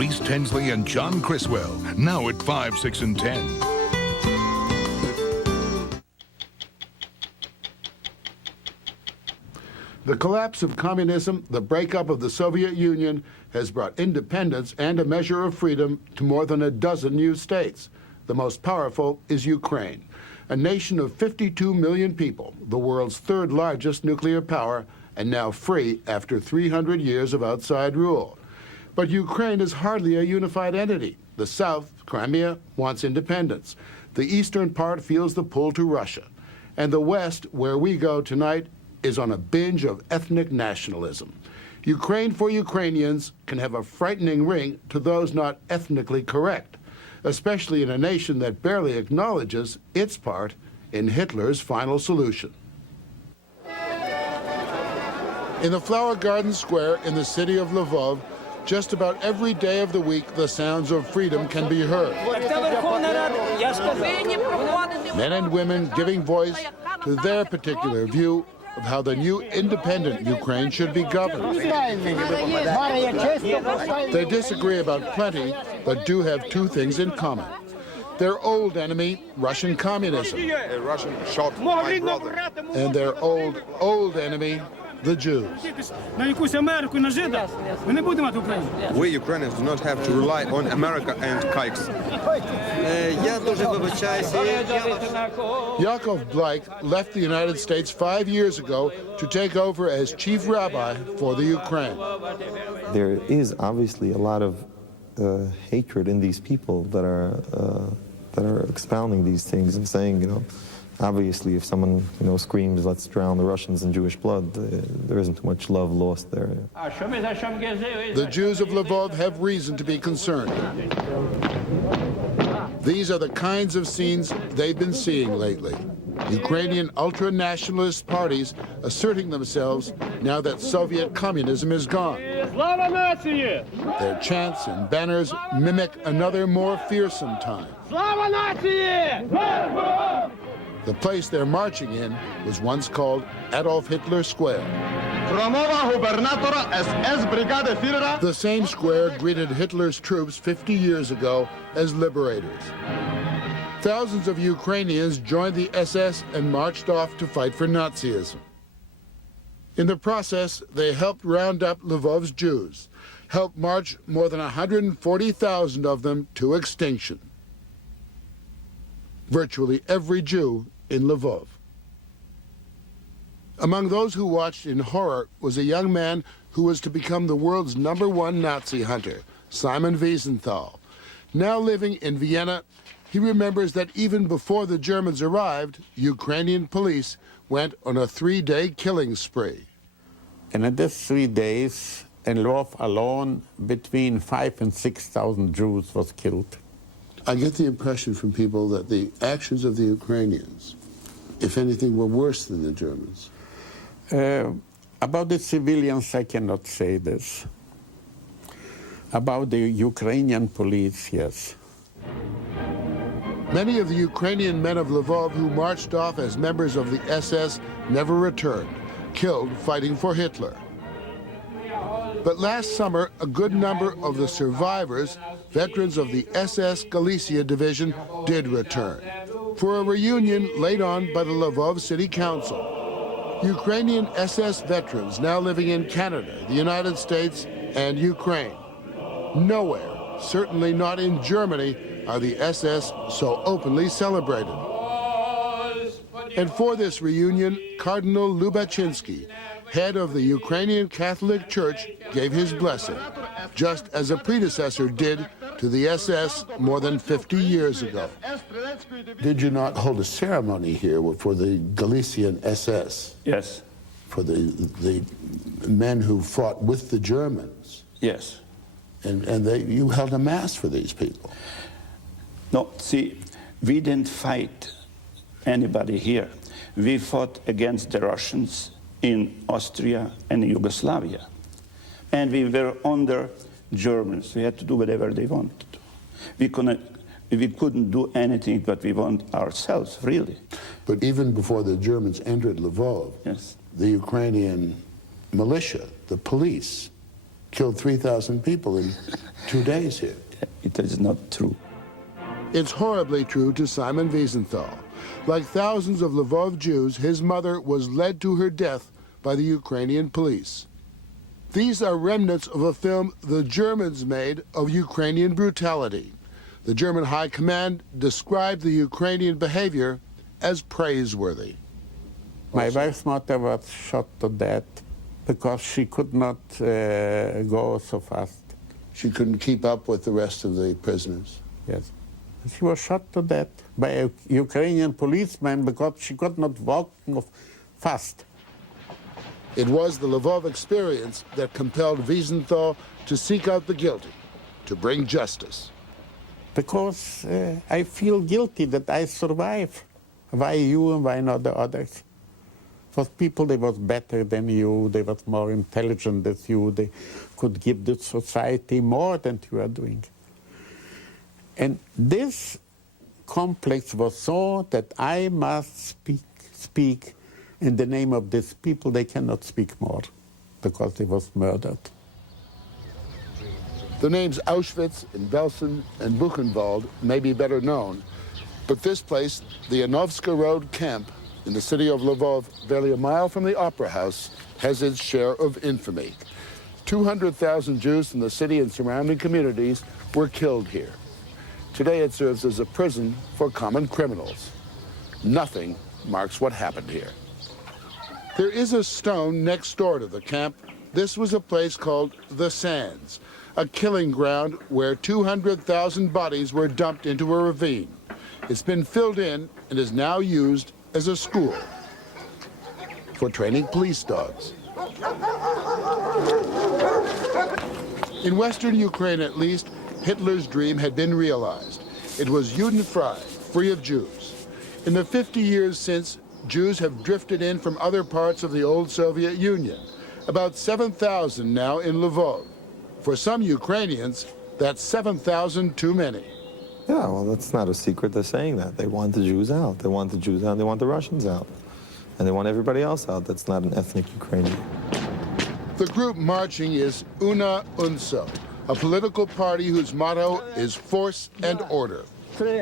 Reese Tensley and John Criswell, now at 5, 6, and 10. The collapse of communism, the breakup of the Soviet Union, has brought independence and a measure of freedom to more than a dozen new states. The most powerful is Ukraine, a nation of 52 million people, the world's third largest nuclear power, and now free after 300 years of outside rule. But Ukraine is hardly a unified entity. The south, Crimea, wants independence. The eastern part feels the pull to Russia. And the west, where we go tonight, is on a binge of ethnic nationalism. Ukraine for Ukrainians can have a frightening ring to those not ethnically correct, especially in a nation that barely acknowledges its part in Hitler's final solution. In the Flower Garden Square in the city of Lvov, just about every day of the week, the sounds of freedom can be heard. Men and women giving voice to their particular view of how the new independent Ukraine should be governed. They disagree about plenty, but do have two things in common. Their old enemy, Russian communism. A Russian shot my brother. And their old enemy, the Jews. We Ukrainians do not have to rely on America and kikes. Yakov Bleik left the United States 5 years ago to take over as chief rabbi for the Ukraine. There is obviously a lot of hatred in these people that are expounding these things and saying, you know, obviously if someone, you know, screams, let's drown the Russians in Jewish blood, there isn't much love lost there. The Jews of Lvov have reason to be concerned. These are the kinds of scenes they've been seeing lately. Ukrainian ultra-nationalist parties asserting themselves now that Soviet communism is gone. Their chants and banners mimic another more fearsome time. The place they're marching in was once called Adolf Hitler Square. The same square greeted Hitler's troops 50 years ago as liberators. Thousands of Ukrainians joined the SS and marched off to fight for Nazism. In the process, they helped round up Lvov's Jews, helped march more than 140,000 of them to extinction. Virtually every Jew in Lvov. Among those who watched in horror was a young man who was to become the world's #1 Nazi hunter, Simon Wiesenthal. Now living in Vienna, he remembers that even before the Germans arrived, Ukrainian police went on a 3-day killing spree. And in these 3 days, in Lvov alone, between 5,000 and 6,000 Jews was killed. I get the impression from people that the actions of the Ukrainians, if anything, were worse than the Germans. About the civilians, I cannot say this. About the Ukrainian police, yes. Many of the Ukrainian men of Lvov who marched off as members of the SS never returned, killed fighting for Hitler. But last summer, a good number of the survivors, veterans of the SS Galicia division, did return for a reunion laid on by the Lvov City Council. Ukrainian SS veterans now living in Canada, the United States, and Ukraine. Nowhere, certainly not in Germany, are the SS so openly celebrated. And for this reunion, Cardinal Lubachinsky, head of the Ukrainian Catholic Church, gave his blessing, just as a predecessor did to the SS more than 50 years ago. Did you not hold a ceremony here for the Galician SS? Yes. For the men who fought with the Germans? Yes. And you held a mass for these people? No, see, we didn't fight anybody here. We fought against the Russians in Austria and Yugoslavia. And we were under Germans. We had to do whatever they wanted to. We couldn't do anything but we want ourselves, really. But even before the Germans entered Lvov, yes, the Ukrainian militia, the police, killed 3,000 people in 2 days here. It is not true. It's horribly true to Simon Wiesenthal. Like thousands of Lvov Jews, his mother was led to her death by the Ukrainian police. These are remnants of a film the Germans made of Ukrainian brutality. The German High Command described the Ukrainian behavior as praiseworthy. My wife's mother was shot to death because she could not go so fast. She couldn't keep up with the rest of the prisoners. Yes. She was shot to death by a Ukrainian policeman because she could not walk fast. It was the Lvov experience that compelled Wiesenthal to seek out the guilty, to bring justice. Because I feel guilty that I survived. Why you and why not the others? For people, they was better than you, they was more intelligent than you, they could give the society more than you are doing. And this complex was so that I must speak in the name of these people. They cannot speak more because they was murdered. The names Auschwitz and Belsen and Buchenwald may be better known, but this place, the Yanovska Road camp in the city of Lvov, barely a mile from the Opera House, has its share of infamy. 200,000 Jews from the city and surrounding communities were killed here. Today it serves as a prison for common criminals. Nothing marks what happened here. There is a stone next door to the camp. This was a place called the Sands, a killing ground where 200,000 bodies were dumped into a ravine. It's been filled in and is now used as a school for training police dogs. In Western Ukraine, at least, Hitler's dream had been realized. It was Judenfrei, free of Jews. In the 50 years since, Jews have drifted in from other parts of the old Soviet Union. About 7,000 now in Lvov. For some Ukrainians, that's 7,000 too many. Yeah, well, that's not a secret. They're saying that. They want the Jews out. They want the Jews out. They want the Russians out. And they want everybody else out that's not an ethnic Ukrainian. The group marching is Una Unso, a political party whose motto is force and order. 3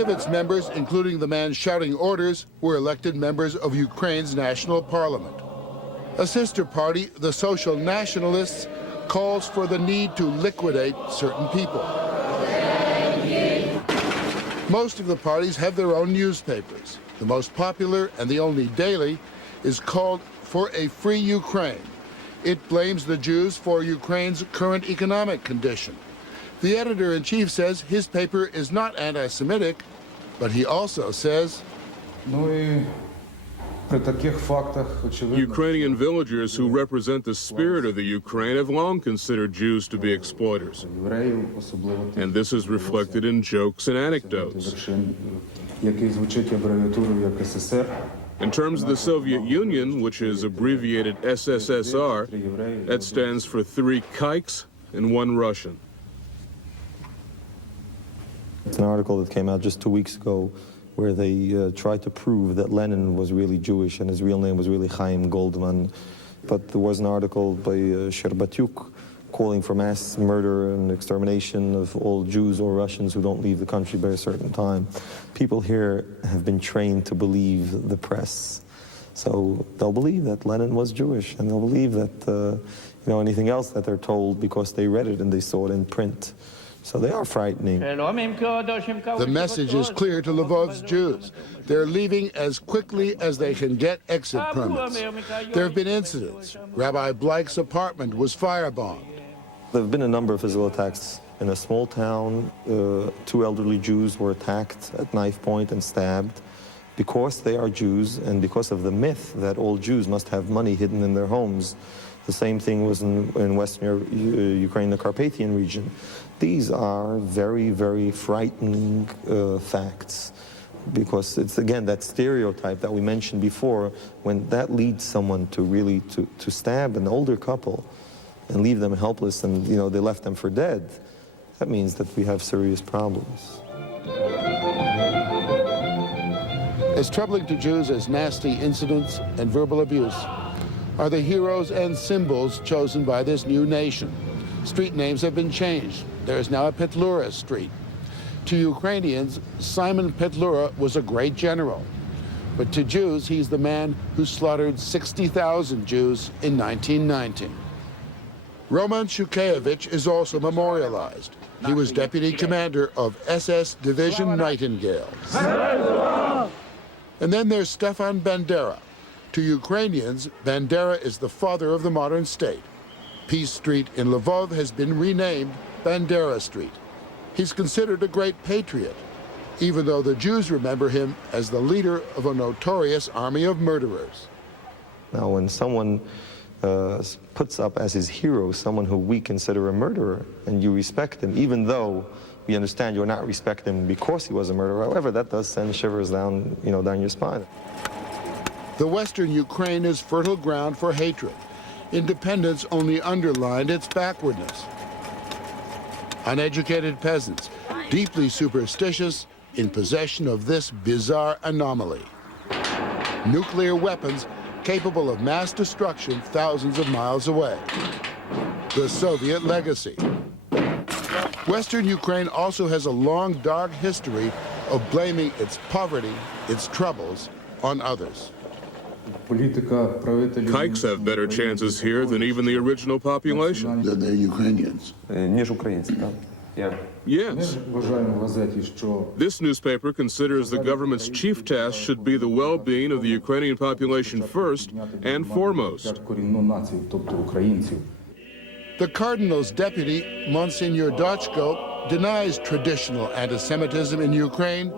of its members, including the man shouting orders, were elected members of Ukraine's national parliament. A sister party, the Social Nationalists, calls for the need to liquidate certain people. Most of the parties have their own newspapers. The most popular and the only daily is called For a Free Ukraine. It blames the Jews for Ukraine's current economic condition. The editor-in-chief says his paper is not anti-Semitic, but he also says, Ukrainian villagers who represent the spirit of the Ukraine have long considered Jews to be exploiters. And this is reflected in jokes and anecdotes. In terms of the Soviet Union, which is abbreviated SSSR, that stands for 3 kikes and 1 Russian. It's an article that came out just 2 weeks ago where they tried to prove that Lenin was really Jewish and his real name was really Chaim Goldman. But there was an article by Sherbatyuk calling for mass murder and extermination of all Jews or Russians who don't leave the country by a certain time. People here have been trained to believe the press. So they'll believe that Lenin was Jewish, and they'll believe that anything else that they're told because they read it and they saw it in print. So they are frightening. the message is clear to Lvov's Jews. They're leaving as quickly as they can get exit permits. There have been incidents. Rabbi Blake's apartment was firebombed. There have been a number of physical attacks in a small town. 2 elderly Jews were attacked at knife point and stabbed because they are Jews and because of the myth that all Jews must have money hidden in their homes. The same thing was in Western Ukraine, the Carpathian region. These are very, very frightening facts because it's, again, that stereotype that we mentioned before. When that leads someone to really to stab an older couple and leave them helpless and, they left them for dead, that means that we have serious problems. As troubling to Jews as nasty incidents and verbal abuse, are the heroes and symbols chosen by this new nation. Street names have been changed. There is now a Petlura Street. To Ukrainians, Simon Petlura was a great general. But to Jews, he's the man who slaughtered 60,000 Jews in 1919. Roman Shukeyevich is also memorialized. He was deputy commander of SS Division Nightingale. And then there's Stefan Bandera. To Ukrainians, Bandera is the father of the modern state. Peace Street in Lvov has been renamed Bandera Street. He's considered a great patriot, even though the Jews remember him as the leader of a notorious army of murderers. Now, when someone puts up as his hero someone who we consider a murderer, and you respect him, even though we understand you're not respecting him because he was a murderer, however, that does send shivers down, down your spine. The Western Ukraine is fertile ground for hatred. Independence only underlined its backwardness. Uneducated peasants, deeply superstitious, in possession of this bizarre anomaly. Nuclear weapons capable of mass destruction thousands of miles away. The Soviet legacy. Western Ukraine also has a long, dark history of blaming its poverty, its troubles, on others. Kikes have better chances here than even the original population. They're Ukrainians. Yes. This newspaper considers the government's chief task should be the well-being of the Ukrainian population first and foremost. The Cardinal's deputy, Monsignor Dochko, denies traditional anti-Semitism in Ukraine,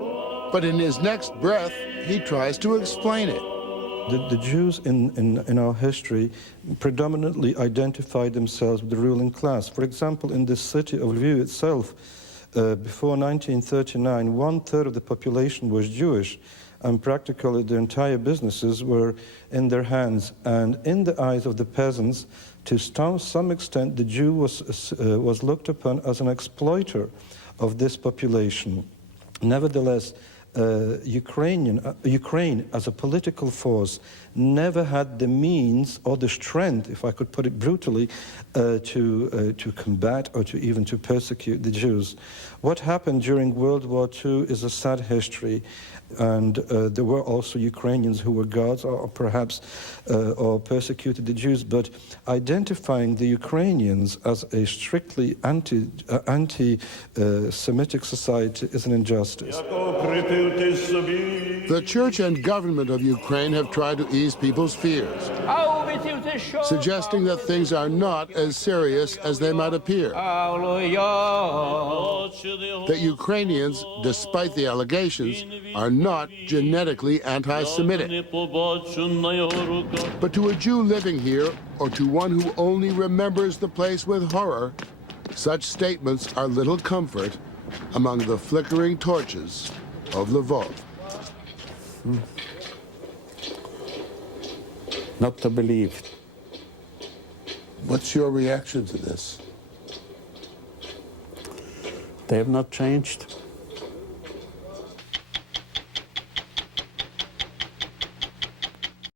but in his next breath, he tries to explain it. The Jews in our history predominantly identified themselves with the ruling class. For example, in the city of Lviv itself, before 1939, 1/3 of the population was Jewish, and practically the entire businesses were in their hands. And in the eyes of the peasants, to some extent, the Jew was looked upon as an exploiter of this population. Nevertheless, Ukraine as a political force never had the means or the strength, if I could put it brutally, to combat or even to persecute the Jews. What happened during World War II is a sad history, and there were also Ukrainians who were guards or perhaps or persecuted the Jews, but identifying the Ukrainians as a strictly anti-Semitic society is an injustice. The church and government of Ukraine have tried to ease people's fears, suggesting that things are not as serious as they might appear. That Ukrainians, despite the allegations, are not genetically anti-Semitic. But to a Jew living here, or to one who only remembers the place with horror, such statements are little comfort among the flickering torches of Lvov. Not to believe. What's your reaction to this? They have not changed.